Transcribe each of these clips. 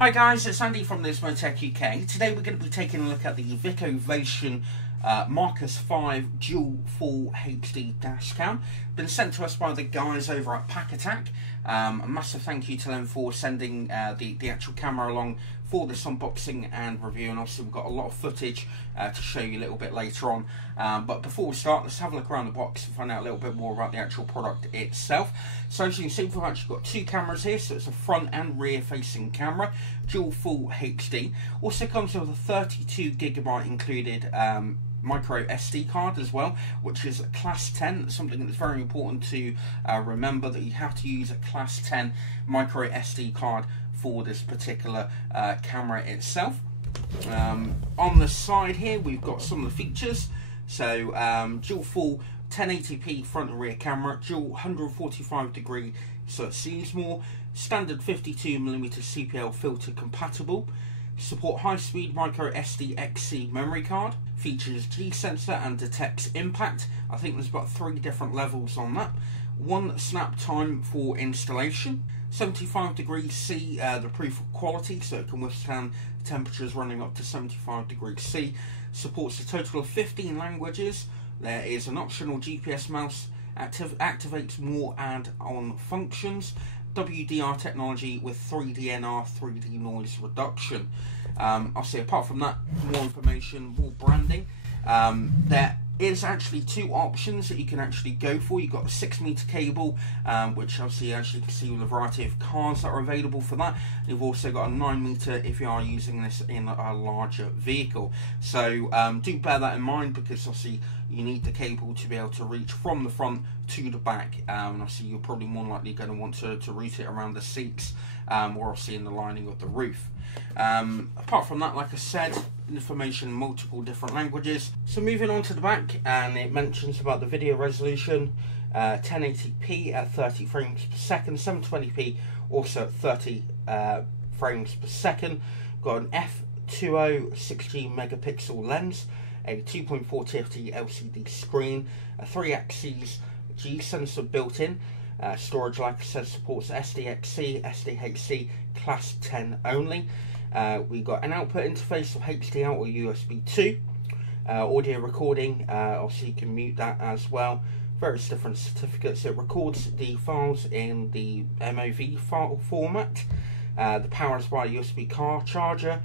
Hi guys, it's Andy from NismoTechUK. Today we're going to be taking a look at the VicoVation Marcus 5 Dual Full HD Dash Cam. Been sent to us by the guys over at Pack. A massive thank you to them for sending the actual camera along for this unboxing and review, and obviously we've got a lot of footage to show you a little bit later on. But before we start, let's have a look around the box and find out a little bit more about the actual product itself. So as you can see, we've actually got two cameras here, so it's a front and rear facing camera, dual full HD. Also comes with a 32GB included micro SD card as well, which is a class 10. That's something that's very important to remember, that you have to use a class 10 micro SD card for this particular camera itself. On the side here we've got some of the features. So dual full 1080p front and rear camera, dual 145°, so it sees more, standard 52mm CPL filter compatible, support high-speed micro SD XC memory card, features G sensor and detects impact. I think there's about 3 different levels on that. 1 snap time for installation, 75°C the proof of quality, so it can withstand temperatures running up to 75°C, supports a total of 15 languages. There is an optional GPS mouse, activates more add-on functions, WDR technology with 3DNR 3D noise reduction. Obviously, apart from that, more information, more branding. There is actually 2 options that you can actually go for. You've got a 6-meter cable, which obviously, as you can see, with a variety of cars that are available for that. You've also got a 9-meter if you are using this in a larger vehicle. So do bear that in mind, because obviously you need the cable to be able to reach from the front to the back, and obviously you're probably more likely going to want to route it around the seats, or obviously in the lining of the roof. Apart from that, like I said, information, multiple different languages. So moving on to the back, and it mentions about the video resolution, 1080p at 30 frames per second, 720p also at 30 frames per second. Got an f2.0 6G megapixel lens, a 2.4 TFT LCD screen, a 3-axis G sensor built in. Storage, like I said, supports SDXC, SDHC, class 10 only. We got an output interface of HD out or USB 2. Audio recording, obviously you can mute that as well. Various different certificates. It records the files in the MOV file format. The power is by a USB car charger.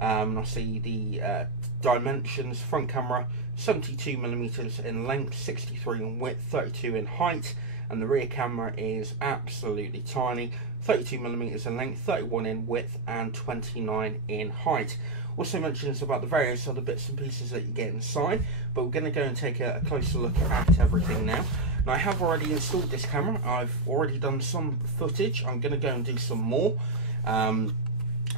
Obviously the dimensions: front camera 72mm in length, 63 in width, 32 in height, and the rear camera is absolutely tiny, 32mm in length, 31 in width, and 29 in height. Also mentions about the various other bits and pieces that you get inside, but we're going to go and take a closer look at everything now. Now, I have already installed this camera. I've already done some footage. I'm going to go and do some more.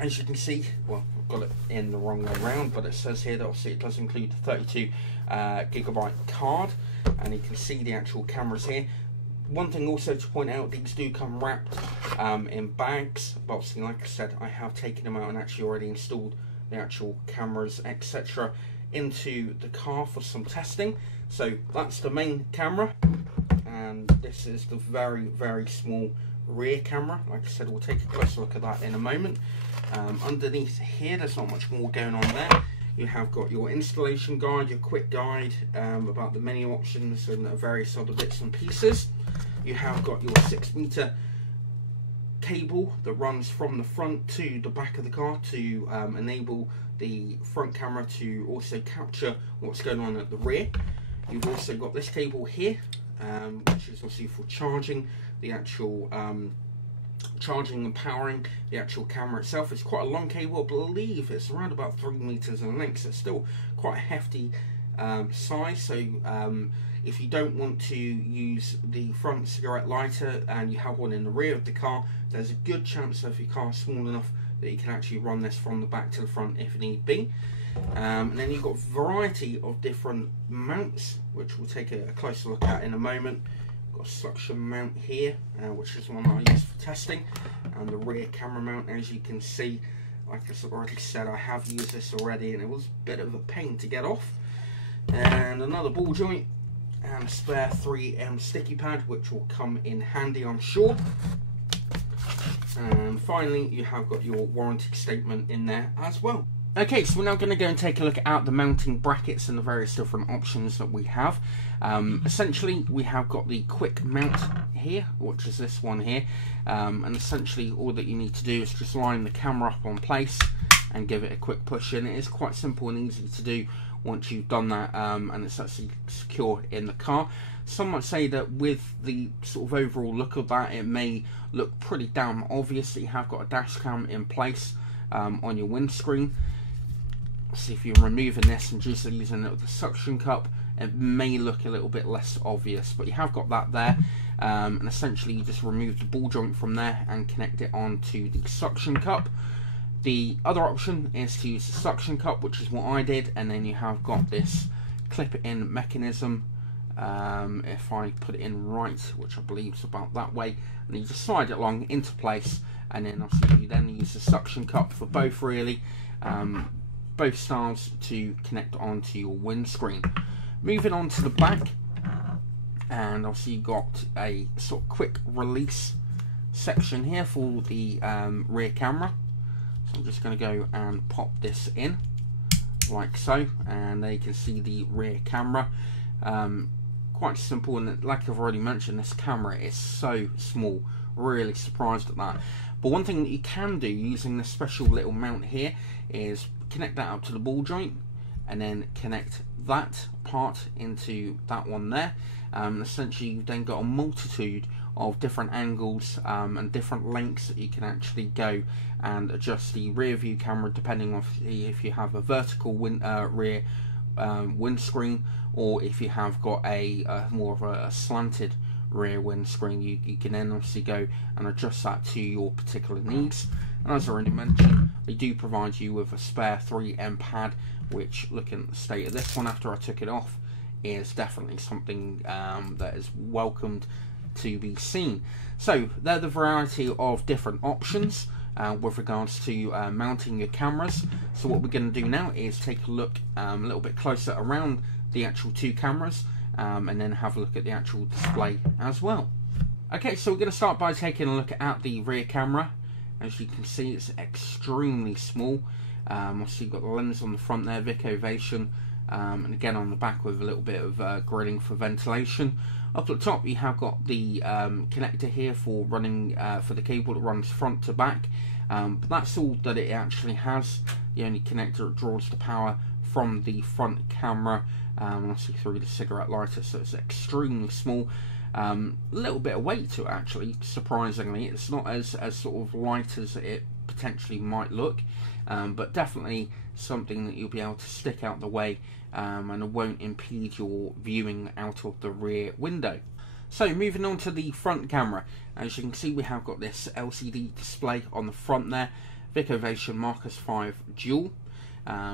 As you can see, well, I've got it in the wrong way around, but it says here that obviously it does include the 32GB card, and you can see the actual cameras here. One thing also to point out, these do come wrapped in bags, but obviously, like I said, I have taken them out and actually already installed the actual cameras, etc., into the car for some testing. So that's the main camera, and this is the very, very small rear camera. Like I said, we'll take a closer look at that in a moment. Underneath here, there's not much more going on there. You have got your installation guide, your quick guide about the menu options and various other bits and pieces. You have got your 6-meter cable that runs from the front to the back of the car to enable the front camera to also capture what's going on at the rear. You've also got this cable here, which is obviously for charging the actual charging and powering the actual camera itself. It's quite a long cable. I believe it's around about 3 meters in length, so it's still quite a hefty size. So if you don't want to use the front cigarette lighter and you have one in the rear of the car, there's a good chance that if your car is small enough that you can actually run this from the back to the front if need be. And then you've got a variety of different mounts, which we'll take a closer look at in a moment. Got a suction mount here, which is one that I use for testing, and the rear camera mount. As you can see, like I already said, I have used this already and it was a bit of a pain to get off. And another ball joint and a spare 3M sticky pad, which will come in handy, I'm sure. And finally, you have got your warranty statement in there as well. Okay, so we're now going to go and take a look at the mounting brackets and the various different options that we have. Essentially, we have got the quick mount here, which is this one here. And essentially, all that you need to do is just line the camera up on place and give it a quick push in. It is quite simple and easy to do once you've done that, and it's actually secure in the car. Some might say that with the sort of overall look of that, it may look pretty damn obvious that you have got a dash cam in place on your windscreen. So if you're removing this and just using it with the suction cup, it may look a little bit less obvious, but you have got that there. And essentially you just remove the ball joint from there and connect it onto the suction cup. The other option is to use the suction cup, which is what I did, and then you have got this clip it in mechanism. If I put it in right, which I believe is about that way, and you just slide it along into place, and then obviously you then use the suction cup for both really, both styles to connect onto your windscreen. Moving on to the back, and obviously you've got a sort of quick release section here for the rear camera. So I'm just going to go and pop this in like so, and there you can see the rear camera. Quite simple, and like I've already mentioned, this camera is so small, really surprised at that. But one thing that you can do using this special little mount here is connect that up to the ball joint and then connect that part into that one there. Essentially you've then got a multitude of different angles and different lengths that you can actually go and adjust the rear view camera depending on if you have a vertical rear windscreen, or if you have got a more of a slanted rear windscreen. You can then obviously go and adjust that to your particular needs. And as I already mentioned, they do provide you with a spare 3M pad, which, looking at the state of this one after I took it off, is definitely something that is welcomed to be seen. So they're the variety of different options with regards to mounting your cameras. So what we're going to do now is take a look a little bit closer around the actual two cameras, and then have a look at the actual display as well. Okay, so we're going to start by taking a look at the rear camera. As you can see, it's extremely small. Obviously you've got the lens on the front there, VicoVation, and again on the back with a little bit of grilling for ventilation. Up at the top you have got the connector here for running for the cable that runs front to back, but that's all that it actually has. The only connector that draws the power from the front camera, obviously through the cigarette lighter, so it's extremely small. A little bit of weight to it actually, surprisingly. It's not as sort of light as it potentially might look, but definitely something that you'll be able to stick out the way, and it won't impede your viewing out of the rear window. So moving on to the front camera, as you can see we have got this LCD display on the front there, VicoVation Marcus 5 Dual.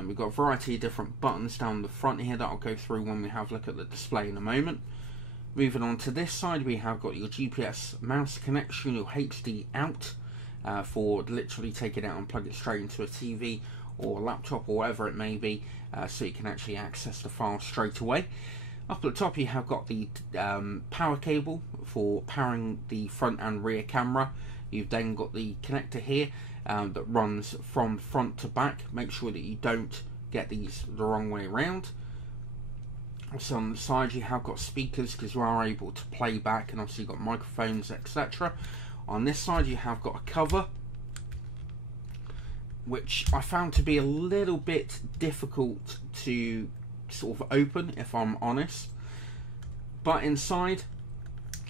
We've got a variety of different buttons down the front here that I'll go through when we have a look at the display in a moment. Moving on to this side, we have got your GPS mouse connection, your HD out, for literally take it out and plug it straight into a TV or a laptop or whatever it may be, so you can actually access the file straight away. Up at the top you have got the power cable for powering the front and rear camera. You've then got the connector here that runs from front to back. Make sure that you don't get these the wrong way around. So on the side you have got speakers, because you are able to play back, and obviously you've got microphones, etc. On this side you have got a cover, which I found to be a little bit difficult to sort of open, if I'm honest. But inside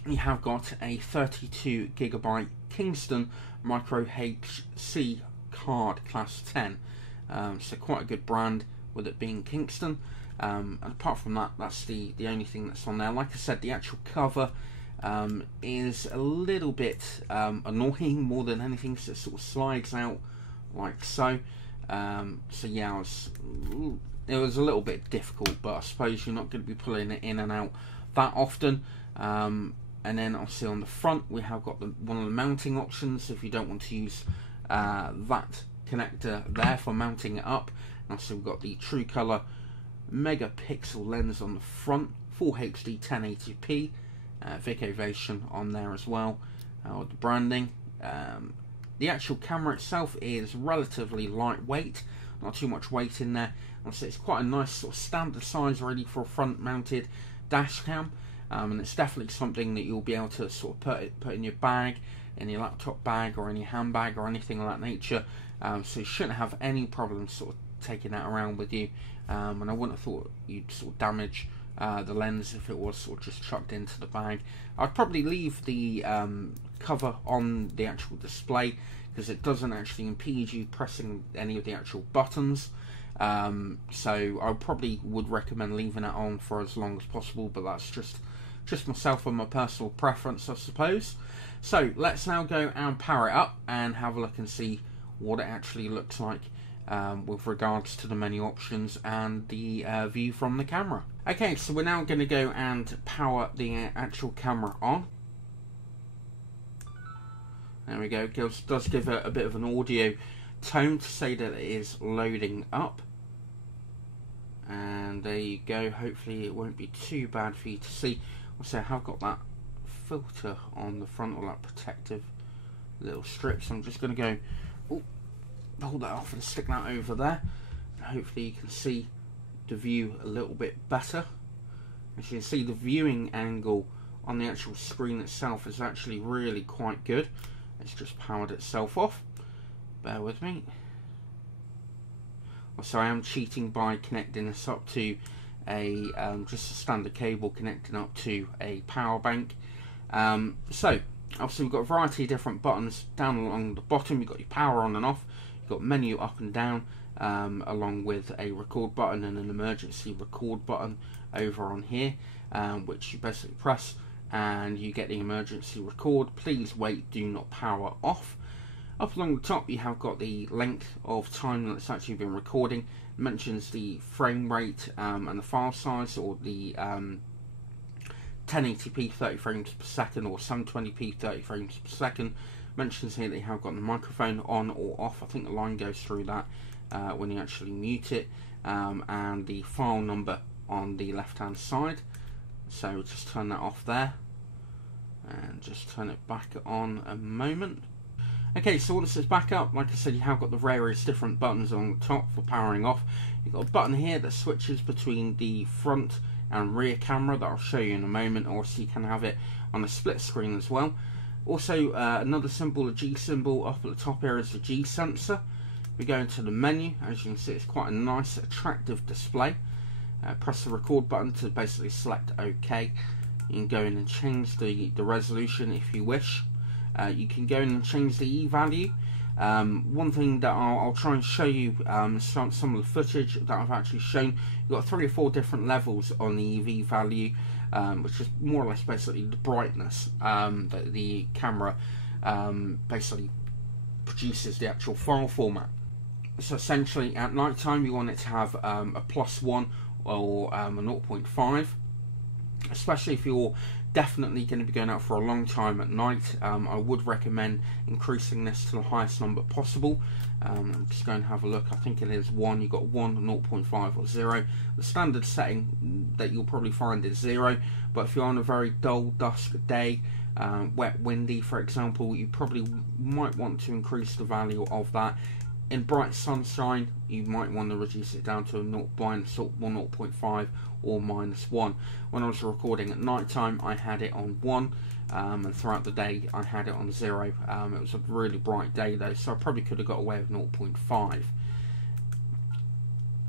you have got a 32GB Kingston Micro HC card, class 10. So quite a good brand with it being Kingston. And apart from that, that's the only thing that's on there. Like I said, the actual cover is a little bit annoying more than anything, so it sort of slides out like so. So yeah, it was a little bit difficult, but I suppose you're not going to be pulling it in and out that often. And then obviously on the front we have got one of the mounting options if you don't want to use that connector there for mounting it up. And also we've got the true color megapixel lens on the front, full HD 1080p, VicoVation on there as well, with the branding. The actual camera itself is relatively lightweight, not too much weight in there. Obviously it's quite a nice sort of standard size really for a front mounted dash cam, and it's definitely something that you'll be able to sort of put in your bag, in your laptop bag or in your handbag or anything of that nature, so you shouldn't have any problems sort of taking that around with you, and I wouldn't have thought you'd sort of damage the lens if it was sort of just chucked into the bag. I'd probably leave the cover on the actual display because it doesn't actually impede you pressing any of the actual buttons, so I probably would recommend leaving that on for as long as possible, but that's just myself and my personal preference, I suppose. So let's now go and power it up and have a look and see what it actually looks like with regards to the menu options and the view from the camera. Okay, so we're now going to go and power the actual camera on. There we go. It does give a bit of an audio tone to say that it is loading up. And there you go. Hopefully it won't be too bad for you to see. Also, I have got that filter on the front, or that protective little strip. So I'm just going to go, pull that off and stick that over there. Hopefully you can see the view a little bit better. As you can see, the viewing angle on the actual screen itself is actually really quite good. It's just powered itself off. Bear with me. Also, I am cheating by connecting this up to a just a standard cable connecting up to a power bank. So obviously we've got a variety of different buttons down along the bottom. You've got your power on and off. You've got menu up and down, along with a record button and an emergency record button over on here, which you basically press and you get the emergency record. Please wait, do not power off. Up along the top you have got the length of time that it's actually been recording. It mentions the frame rate and the file size, or the 1080p 30 frames per second or 720p 30 frames per second. Mentions here that you have got the microphone on or off. I think the line goes through that when you actually mute it, and the file number on the left hand side. So just turn that off there and just turn it back on a moment. Okay, so once it's back up, like I said, you have got the various different buttons on the top for powering off. You've got a button here that switches between the front and rear camera that I'll show you in a moment, or so you can have it on a split screen as well. Also, another symbol, a G symbol up at the top here, is the G sensor. We go into the menu. As you can see, it's quite a nice, attractive display. Press the record button to basically select OK. You can go in and change the resolution if you wish. You can go in and change the E value. One thing that I'll try and show you, some of the footage that I've actually shown. You've got 3 or 4 different levels on the EV value, which is more or less basically the brightness that the camera basically produces the actual file format. So essentially at night time you want it to have a +1 or a 0.5, especially if you're definitely going to be going out for a long time at night. I would recommend increasing this to the highest number possible. I'm just going to have a look. I think it is 1. You've got 1, 0.5 or 0. The standard setting that you'll probably find is 0, but if you're on a very dull dusk day, wet, windy for example, you probably might want to increase the value of that. In bright sunshine you might want to reduce it down to a -0.5 or -1. When I was recording at night time I had it on 1, and throughout the day I had it on 0. It was a really bright day though, so I probably could have got away with 0.5.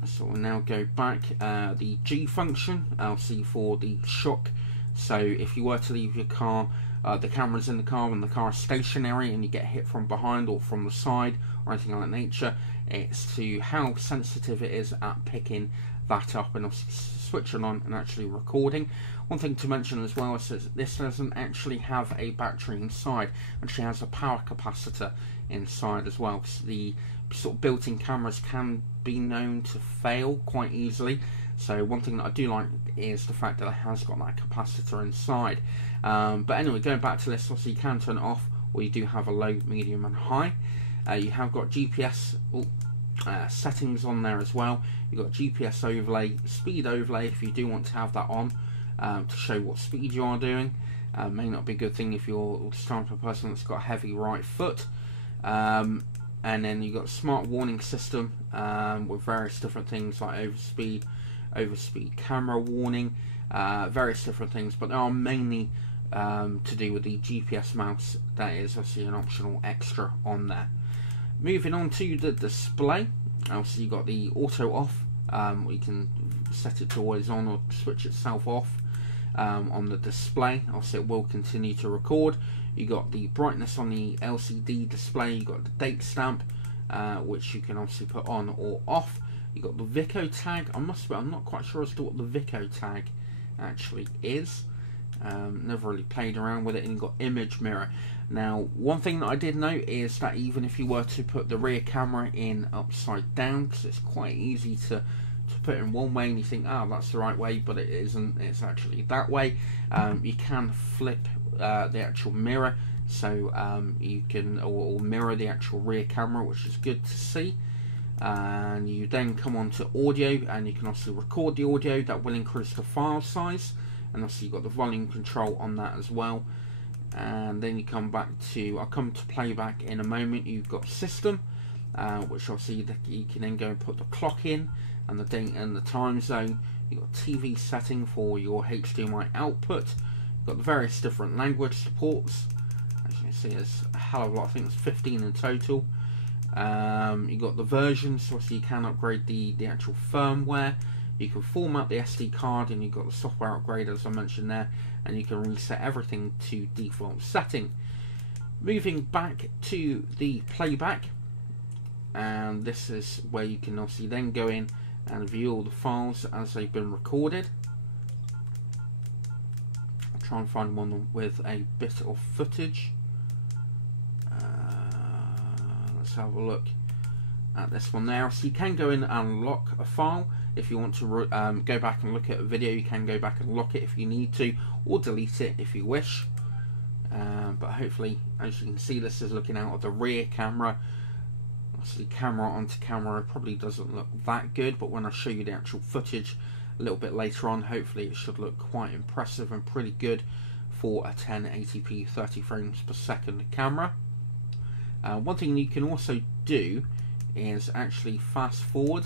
So we'll now go back. The G function, obviously for the shock. So if you were to leave your car, the camera's in the car and the car is stationary and you get hit from behind or from the side or anything like that nature, it's to how sensitive it is at picking that up and switching on and actually recording. One thing to mention as well is that this doesn't actually have a battery inside, it actually has a power capacitor inside as well. So the sort of built-in cameras can be known to fail quite easily. So one thing that I do like is the fact that it has got that capacitor inside. But anyway, going back to this, obviously you can turn it off, or you do have a low, medium and high. You have got GPS settings on there as well. You've got GPS overlay, speed overlay if you do want to have that on, to show what speed you are doing. May not be a good thing if you're the type of person that's got a heavy right foot. And then you've got smart warning system with various different things like overspeed camera warning, various different things, but they are mainly to do with the GPS mouse. That is obviously an optional extra on there. Moving on to the display, obviously you've got the auto off, where you can set it to always on or switch itself off on the display. Obviously it will continue to record. You got the brightness on the LCD display, you got the date stamp, which you can obviously put on or off. You got the Vico tag. I'm not quite sure as to what the Vico tag actually is. Never really played around with it. And you've got image mirror. Now, one thing that I did note is that even if you were to put the rear camera in upside down, because it's quite easy to put it in one way and you think, oh, that's the right way, but it isn't. It's actually that way. You can flip the actual mirror, so you can or mirror the actual rear camera, which is good to see. And you then come on to audio, and you can also record the audio. That will increase the file size, and also you've got the volume control on that as well. And then you come back to, I'll come to playback in a moment. You've got system, which obviously you can then go and put the clock in and the date and the time zone. You've got TV setting for your HDMI output. You've got the various different language supports. As you can see, there's a hell of a lot. I think it's 15 in total. You've got the versions, so you can upgrade the actual firmware. You can format the SD card, and you've got the software upgrade as I mentioned there, and you can reset everything to default setting. Moving back to the playback, and this is where you can obviously then go in and view all the files as they've been recorded. I'll try and find one with a bit of footage. Let's have a look at this one now. So you can go in and lock a file. If you want to go back and look at a video, you can go back and lock it if you need to, or delete it if you wish. But hopefully, as you can see, this is looking out of the rear camera. Obviously, camera onto camera probably doesn't look that good, but when I show you the actual footage a little bit later on, hopefully it should look quite impressive and pretty good for a 1080p 30 frames per second camera. One thing you can also do is actually fast forward,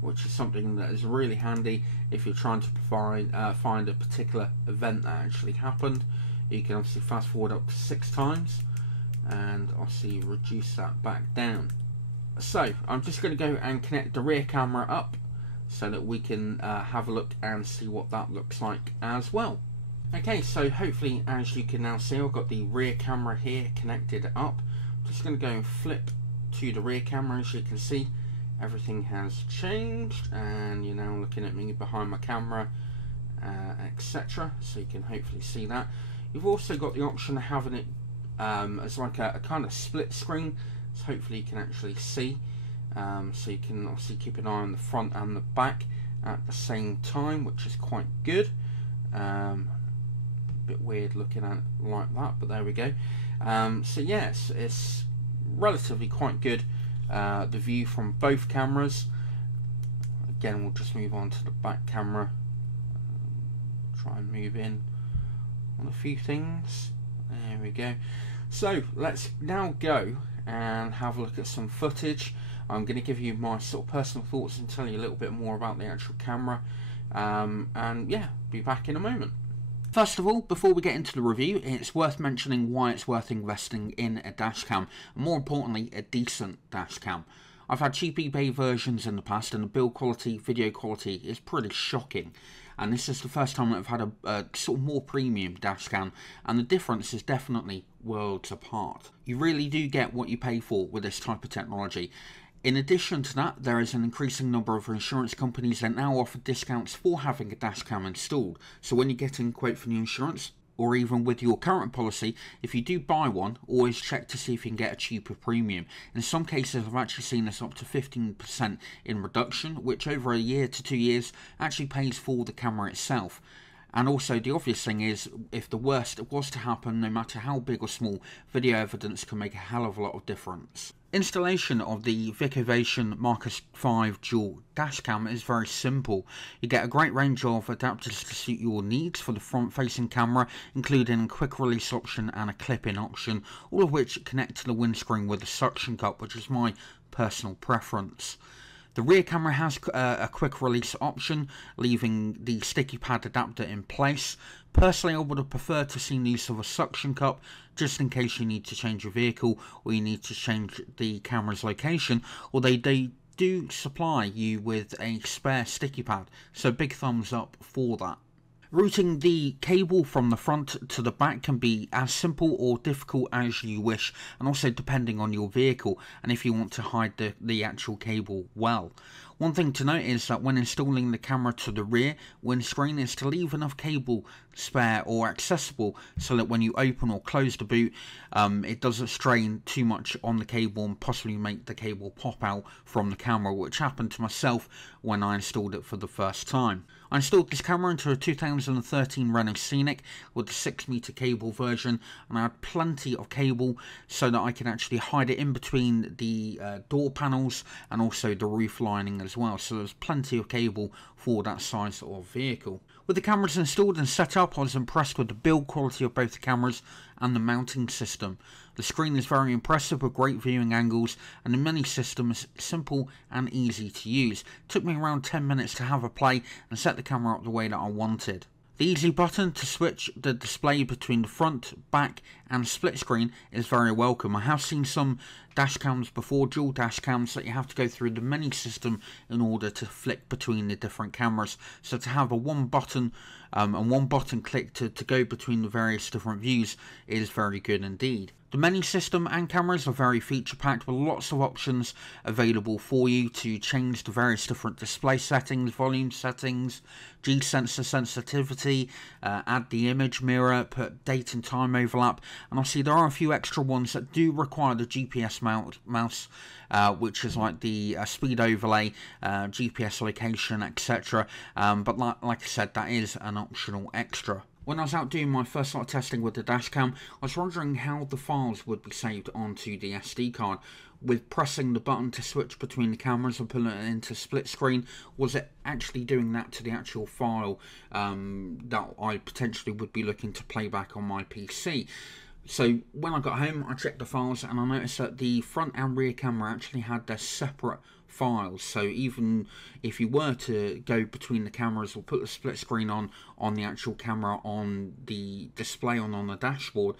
which is something that is really handy if you're trying to find a particular event that actually happened. You can obviously fast forward up to 6 times and obviously reduce that back down. So I'm just going to go and connect the rear camera up so that we can have a look and see what that looks like as well. Okay, so hopefully, as you can now see, I've got the rear camera here connected up. I'm just going to go and flip to the rear camera. As you can see, everything has changed, and you're now looking at me behind my camera, etc. So you can hopefully see that. You've also got the option of having it as like a kind of split screen, so hopefully you can actually see. So you can obviously keep an eye on the front and the back at the same time, which is quite good. Bit weird looking at it like that, but there we go. So yes, it's relatively quite good, the view from both cameras. Again, we'll just move on to the back camera, try and move in on a few things. There we go. So let's now go and have a look at some footage. I'm going to give you my sort of personal thoughts and tell you a little bit more about the actual camera, and yeah, be back in a moment. First of all, before we get into the review, it's worth mentioning why it's worth investing in a dashcam, and more importantly, a decent dashcam. I've had cheap eBay versions in the past, and the build quality, video quality is pretty shocking. And this is the first time that I've had a sort of more premium dashcam, and the difference is definitely worlds apart. You really do get what you pay for with this type of technology. In addition to that, there is an increasing number of insurance companies that now offer discounts for having a dashcam installed. So when you're getting a quote for new insurance, or even with your current policy, if you do buy one, always check to see if you can get a cheaper premium. In some cases, I've actually seen this up to 15% in reduction, which over a year to 2 years actually pays for the camera itself. And also, the obvious thing is, if the worst was to happen, no matter how big or small, video evidence can make a hell of a lot of difference. Installation of the VicoVation Marcus 5 dual dashcam is very simple. You get a great range of adapters to suit your needs for the front facing camera, including a quick release option and a clip-in option, all of which connect to the windscreen with a suction cup, which is my personal preference. The rear camera has a quick release option, leaving the sticky pad adapter in place. Personally, I would have preferred to see use of a suction cup, just in case you need to change your vehicle or you need to change the camera's location, although they do supply you with a spare sticky pad, so big thumbs up for that. Routing the cable from the front to the back can be as simple or difficult as you wish, and also depending on your vehicle and if you want to hide the actual cable well. One thing to note is that when installing the camera to the rear windscreen is to leave enough cable spare or accessible so that when you open or close the boot, it doesn't strain too much on the cable and possibly make the cable pop out from the camera, which happened to myself when I installed it for the first time. I installed this camera into a 2013 Renault Scenic with the 6-meter cable version, and I had plenty of cable so that I could actually hide it in between the door panels and also the roof lining as well, so there's plenty of cable for that size of vehicle. With the cameras installed and set up, I was impressed with the build quality of both the cameras and the mounting system. The screen is very impressive with great viewing angles, and the mini system is simple and easy to use. It took me around 10 minutes to have a play and set the camera up the way that I wanted. The easy button to switch the display between the front, back and split screen is very welcome. I have seen some dashcams before, dual dashcams, that you have to go through the menu system in order to flick between the different cameras. So to have a one button and one button click to go between the various different views is very good indeed. The menu system and cameras are very feature packed with lots of options available for you to change the various different display settings, volume settings, G-sensor sensitivity, add the image mirror, put date and time overlap, and obviously there are a few extra ones that do require the GPS mouse, which is like the speed overlay, GPS location, etc. But like I said, that is an optional extra. When I was out doing my first lot of testing with the dashcam, I was wondering how the files would be saved onto the SD card. With pressing the button to switch between the cameras and putting it into split screen, was it actually doing that to the actual file that I potentially would be looking to play back on my PC? So when I got home, I checked the files and I noticed that the front and rear camera actually had their separate files. So even if you were to go between the cameras or put the split screen on the actual camera on the display on the dashboard,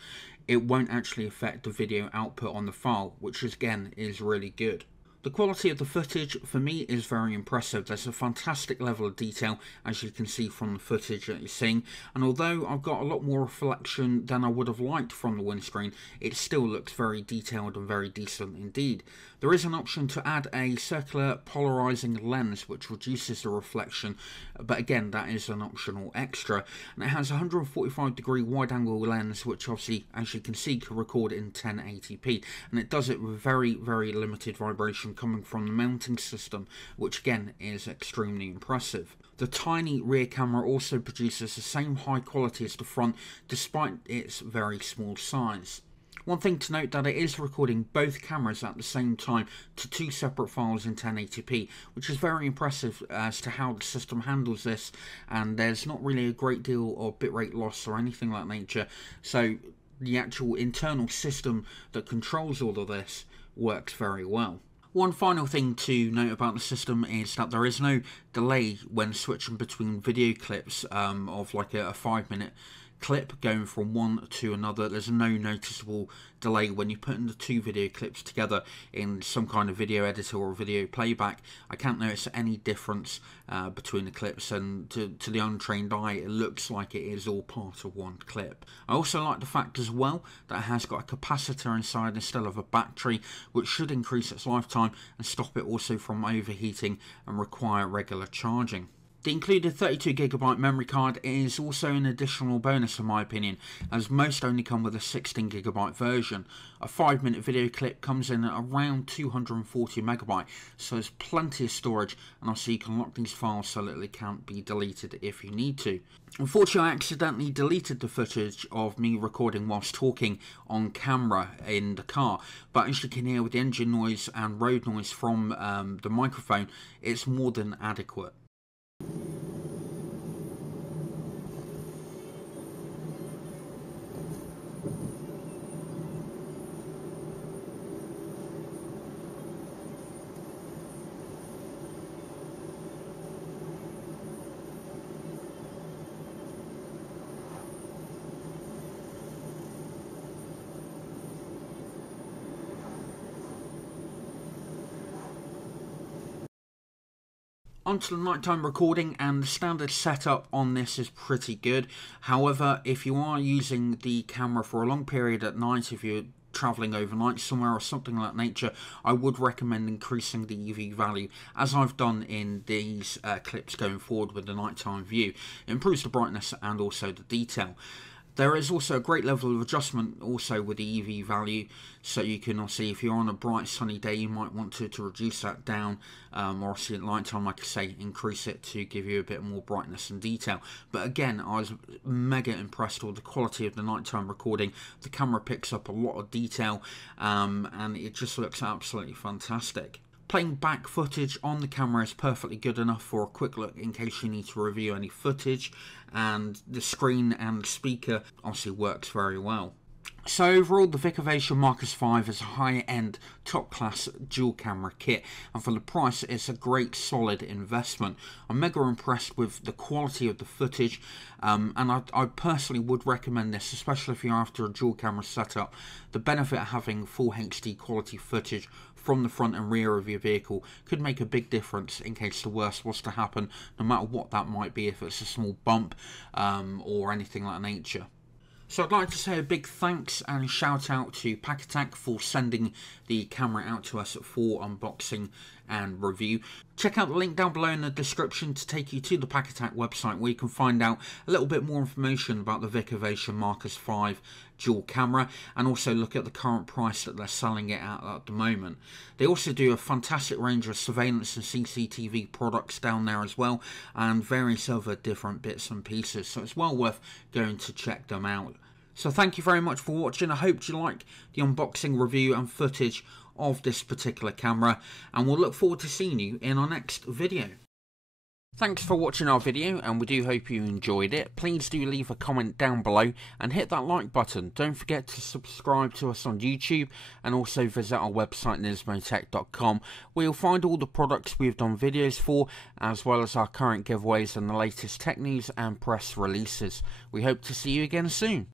it won't actually affect the video output on the file, which again is really good. The quality of the footage for me is very impressive. There's a fantastic level of detail, as you can see from the footage that you're seeing, and although I've got a lot more reflection than I would have liked from the windscreen, it still looks very detailed and very decent indeed. There is an option to add a circular polarizing lens which reduces the reflection, but again that is an optional extra, and it has a 145-degree wide angle lens which obviously, as you can see, can record in 1080p, and it does it with very limited vibration coming from the mounting system, which again is extremely impressive. The tiny rear camera also produces the same high quality as the front despite its very small size. One thing to note that it is recording both cameras at the same time to two separate files in 1080p, which is very impressive as to how the system handles this, and there's not really a great deal of bitrate loss or anything like nature, so the actual internal system that controls all of this works very well. One final thing to note about the system is that there is no delay when switching between video clips of like a 5-minute clip going from one to another. There's no noticeable delay when you put in the two video clips together in some kind of video editor or video playback. I can't notice any difference between the clips, and to the untrained eye it looks like it is all part of one clip. I also like the fact as well that it has got a capacitor inside instead of a battery, which should increase its lifetime and stop it also from overheating and require regular charging. The included 32GB memory card is also an additional bonus in my opinion, as most only come with a 16GB version. A 5-minute video clip comes in at around 240MB, so there's plenty of storage, and also you can lock these files so that they can't be deleted if you need to. Unfortunately, I accidentally deleted the footage of me recording whilst talking on camera in the car, but as you can hear with the engine noise and road noise from the microphone, it's more than adequate. Onto the nighttime recording, and the standard setup on this is pretty good. However, if you are using the camera for a long period at night, if you're travelling overnight somewhere or something like that nature, I would recommend increasing the EV value, as I've done in these clips going forward with the nighttime view. It improves the brightness and also the detail. There is also a great level of adjustment also with the EV value, so you can see if you're on a bright sunny day you might want to reduce that down, or see at night time, like I say, increase it to give you a bit more brightness and detail. But again, I was mega impressed with the quality of the nighttime recording. The camera picks up a lot of detail, and it just looks absolutely fantastic. Playing back footage on the camera is perfectly good enough for a quick look in case you need to review any footage, and the screen and the speaker obviously works very well. So overall, the VicoVation Marcus 5 is a high-end, top-class dual-camera kit, and for the price, it's a great, solid investment. I'm mega impressed with the quality of the footage, and I personally would recommend this, especially if you're after a dual-camera setup. The benefit of having full HD quality footage from the front and rear of your vehicle could make a big difference in case the worst was to happen, no matter what that might be, if it's a small bump or anything like that nature. So I'd like to say a big thanks and shout out to CCTV for sending the camera out to us for unboxing and review. Check out the link down below in the description to take you to the CCTV website, where you can find out a little bit more information about the VicoVation Marcus 5 dual camera, and also look at the current price that they're selling it at the moment. They also do a fantastic range of surveillance and CCTV products down there as well, and various other different bits and pieces, so it's well worth going to check them out. So thank you very much for watching. I hope you like the unboxing, review and footage of this particular camera, and we'll look forward to seeing you in our next video. Thanks for watching our video, and we do hope you enjoyed it. Please do leave a comment down below and hit that like button. Don't forget to subscribe to us on YouTube, and also visit our website NismoTech.com, where you'll find all the products we've done videos for, as well as our current giveaways and the latest tech news and press releases. We hope to see you again soon.